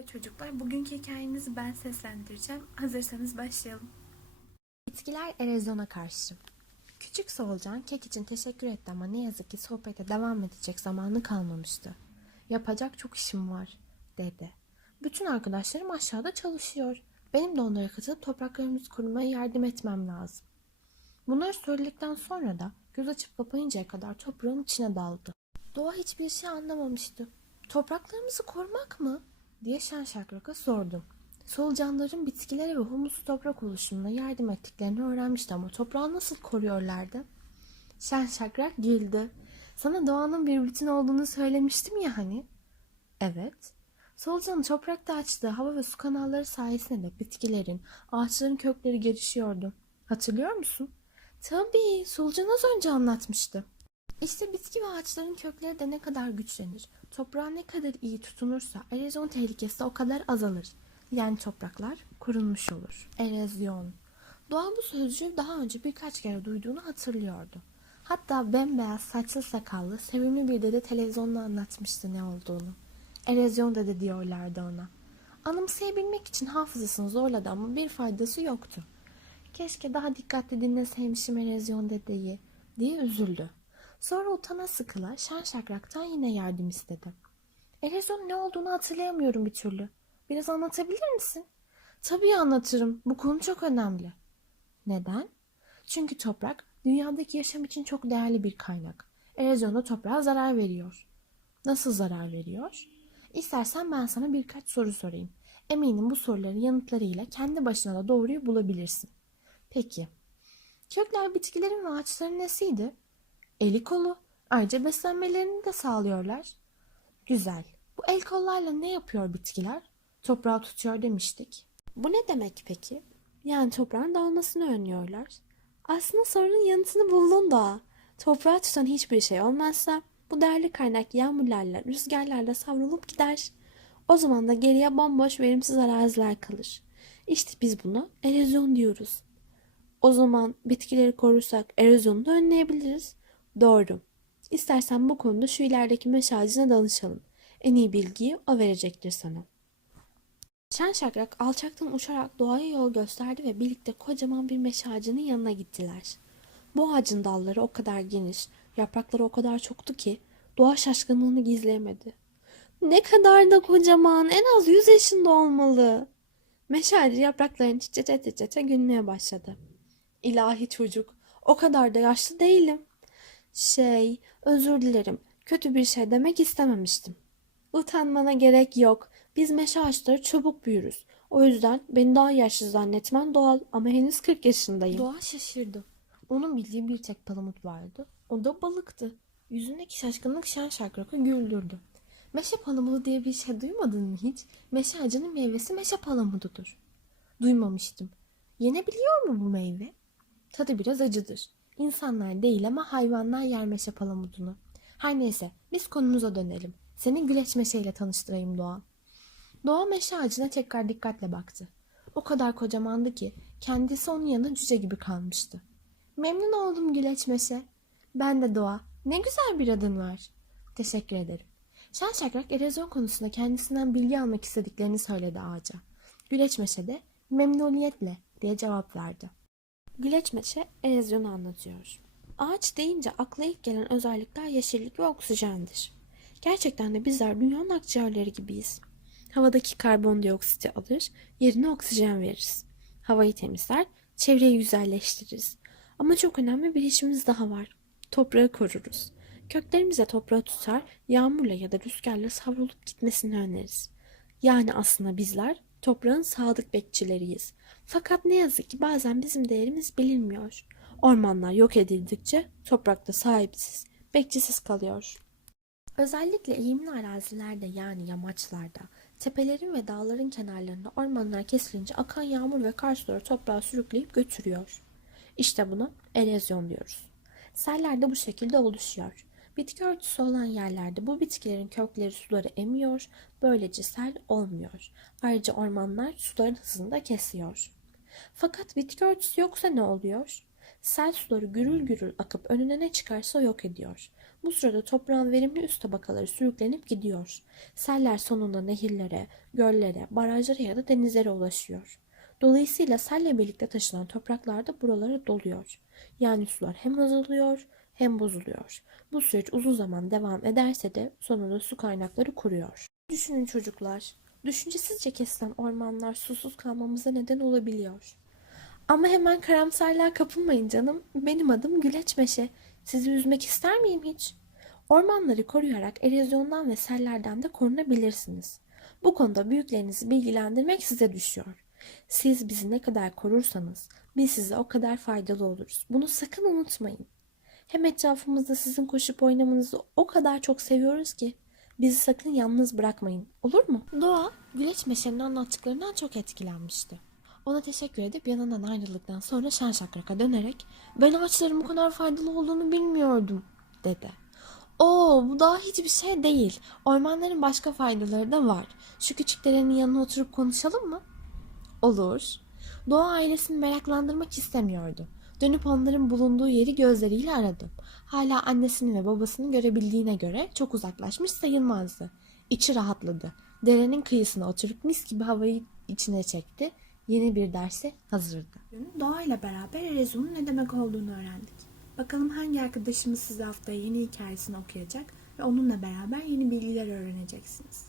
Merhaba çocuklar. Bugünkü hikayemizi ben seslendireceğim. Hazırsanız başlayalım. Bitkiler erozyona karşı. Küçük solucan kek için teşekkür etti ama ne yazık ki sohbete devam edecek zamanı kalmamıştı. Yapacak çok işim var, dedi. Bütün arkadaşlarım aşağıda çalışıyor. Benim de onlara katılıp topraklarımızı korumaya yardım etmem lazım. Bunları söyledikten sonra da göz açıp kapayıncaya kadar toprağın içine daldı. Doğa hiçbir şey anlamamıştı. Topraklarımızı korumak mı? Diye şen şakrak'a sordum. Solucanların bitkilere ve humuslu toprak oluşumuna yardım ettiklerini öğrenmişti ama toprağı nasıl koruyorlardı? Şen şakrak güldü. Sana doğanın bir bütün olduğunu söylemiştim ya hani. Evet. Solucanın toprakta açtığı hava ve su kanalları sayesinde de bitkilerin, ağaçların kökleri gelişiyordu. Hatırlıyor musun? Tabii, solucan az önce anlatmıştı. İşte bitki ve ağaçların kökleri de ne kadar güçlenir, toprağa ne kadar iyi tutunursa erozyon tehlikesi o kadar azalır. Yani topraklar korunmuş olur. Erozyon. Doğa bu sözcüğü daha önce birkaç kere duyduğunu hatırlıyordu. Hatta bembeyaz saçlı sakallı sevimli bir dede televizyonda anlatmıştı ne olduğunu. Erozyon dede diyorlardı ona. Anımsayabilmek için hafızasını zorladı ama bir faydası yoktu. Keşke daha dikkatli dinleseymişim erozyon dedeyi diye üzüldü. Sonra utana sıkıla şen şakraktan yine yardım istedi. Erozyon ne olduğunu hatırlayamıyorum bir türlü. Biraz anlatabilir misin? Tabii anlatırım. Bu konu çok önemli. Neden? Çünkü toprak dünyadaki yaşam için çok değerli bir kaynak. Erozyon da toprağa zarar veriyor. Nasıl zarar veriyor? İstersen ben sana birkaç soru sorayım. Eminim bu soruların yanıtlarıyla kendi başına da doğruyu bulabilirsin. Peki. Kökler bitkilerin ve ağaçların nesiydi? Eli kolu. Ayrıca beslenmelerini de sağlıyorlar. Güzel. Bu el kollarla ne yapıyor bitkiler? Toprağı tutuyor demiştik. Bu ne demek peki? Yani toprağın dağılmasını önlüyorlar. Aslında sorunun yanıtını buldun da. Toprağı tutan hiçbir şey olmazsa bu değerli kaynak yağmurlarla, rüzgarlarla savrulup gider. O zaman da geriye bomboş verimsiz araziler kalır. İşte biz buna erozyon diyoruz. O zaman bitkileri korursak erozyonu da önleyebiliriz. Doğru. İstersen bu konuda şu ilerideki meş ağacına danışalım. En iyi bilgiyi o verecektir sana. Şen şakrak alçaktan uçarak doğaya yol gösterdi ve birlikte kocaman bir meşe yanına gittiler. Bu ağacın dalları o kadar geniş, yaprakları o kadar çoktu ki doğa şaşkınlığını gizleyemedi. Ne kadar da kocaman, en az yüz yaşında olmalı. Meşe ağacı yapraklarını titrete titrete gülmeye başladı. İlahi çocuk, o kadar da yaşlı değilim. Şey, özür dilerim. Kötü bir şey demek istememiştim. Utanmana gerek yok. Biz meşe ağaçları çabuk büyürüz. O yüzden beni daha yaşlı zannetmen doğal ama henüz 40 yaşındayım. Doğa şaşırdı. Onun bildiği bir tek palamut vardı. O da balıktı. Yüzündeki şaşkınlık şen şakrakı güldürdü. Meşe palamudu diye bir şey duymadın mı hiç? Meşe ağacının meyvesi meşe palamududur. Duymamıştım. Yenebiliyor mu bu meyve? Tadı biraz acıdır. İnsanlar değil ama hayvanlar yer meşe palamudunu. Her neyse biz konumuza dönelim. Seni güleç meşeyle tanıştırayım Doğa. Doğa meşe ağacına tekrar dikkatle baktı. O kadar kocamandı ki kendisi onun yanında cüce gibi kalmıştı. Memnun oldum güleç meşe. Ben de Doğa. Ne güzel bir adın var. Teşekkür ederim. Şen şakrak erozyon konusunda kendisinden bilgi almak istediklerini söyledi ağaca. Güleç meşe de memnuniyetle diye cevap verdi. Güleç meşe erozyonu anlatıyor. Ağaç deyince akla ilk gelen özellikler yeşillik ve oksijendir. Gerçekten de bizler dünyanın akciğerleri gibiyiz. Havadaki karbondioksiti alır, yerine oksijen veririz. Havayı temizler, çevreyi güzelleştiririz. Ama çok önemli bir işimiz daha var. Toprağı koruruz. Köklerimize toprağı tutar, yağmurla ya da rüzgarla savrulup gitmesini öneriz. Yani aslında bizler toprağın sadık bekçileriyiz. Fakat ne yazık ki bazen bizim değerimiz bilinmiyor. Ormanlar yok edildikçe toprakta sahipsiz, bekçisiz kalıyor. Özellikle eğimli arazilerde yani yamaçlarda, tepelerin ve dağların kenarlarında ormanlar kesilince akan yağmur ve kar suları toprağı sürükleyip götürüyor. İşte buna erozyon diyoruz. Seller de bu şekilde oluşuyor. Bitki örtüsü olan yerlerde bu bitkilerin kökleri suları emiyor, böylece sel olmuyor. Ayrıca ormanlar suların hızını da kesiyor. Fakat bitki örtüsü yoksa ne oluyor? Sel suları gürül gürül akıp önüne ne çıkarsa yok ediyor. Bu sırada toprağın verimli üst tabakaları sürüklenip gidiyor. Seller sonunda nehirlere, göllere, barajlara ya da denizlere ulaşıyor. Dolayısıyla selle birlikte taşınan topraklar da buralara doluyor. Yani sular hem azalıyor hem bozuluyor. Bu süreç uzun zaman devam ederse de sonunda su kaynakları kuruyor. Düşünün çocuklar. Düşüncesizce kesilen ormanlar susuz kalmamıza neden olabiliyor. Ama hemen karamsarlığa kapılmayın canım. Benim adım Güleç Meşe. Sizi üzmek ister miyim hiç? Ormanları koruyarak erozyondan ve sellerden de korunabilirsiniz. Bu konuda büyüklerinizi bilgilendirmek size düşüyor. Siz bizi ne kadar korursanız biz size o kadar faydalı oluruz. Bunu sakın unutmayın. Hem etrafımızda sizin koşup oynamanızı o kadar çok seviyoruz ki bizi sakın yalnız bırakmayın. Olur mu? Doğa, Güleç Meşe'nin anlattıklarından çok etkilenmişti. Ona teşekkür edip yanından ayrıldıktan sonra şen şakraka dönerek ben ağaçların bu kadar faydalı olduğunu bilmiyordum dedi. Oo bu daha hiçbir şey değil. Ormanların başka faydaları da var. Şu küçük derenin yanına oturup konuşalım mı? Olur. Doğa ailesini meraklandırmak istemiyordu. Dönüp onların bulunduğu yeri gözleriyle aradı. Hala annesini ve babasını görebildiğine göre çok uzaklaşmış sayılmazdı. İçi rahatladı. Derenin kıyısına oturup mis gibi havayı içine çekti. Yeni bir derse hazırdı. Doğayla beraber erozyonun ne demek olduğunu öğrendik. Bakalım hangi arkadaşımız size haftaya yeni hikayesini okuyacak ve onunla beraber yeni bilgiler öğreneceksiniz.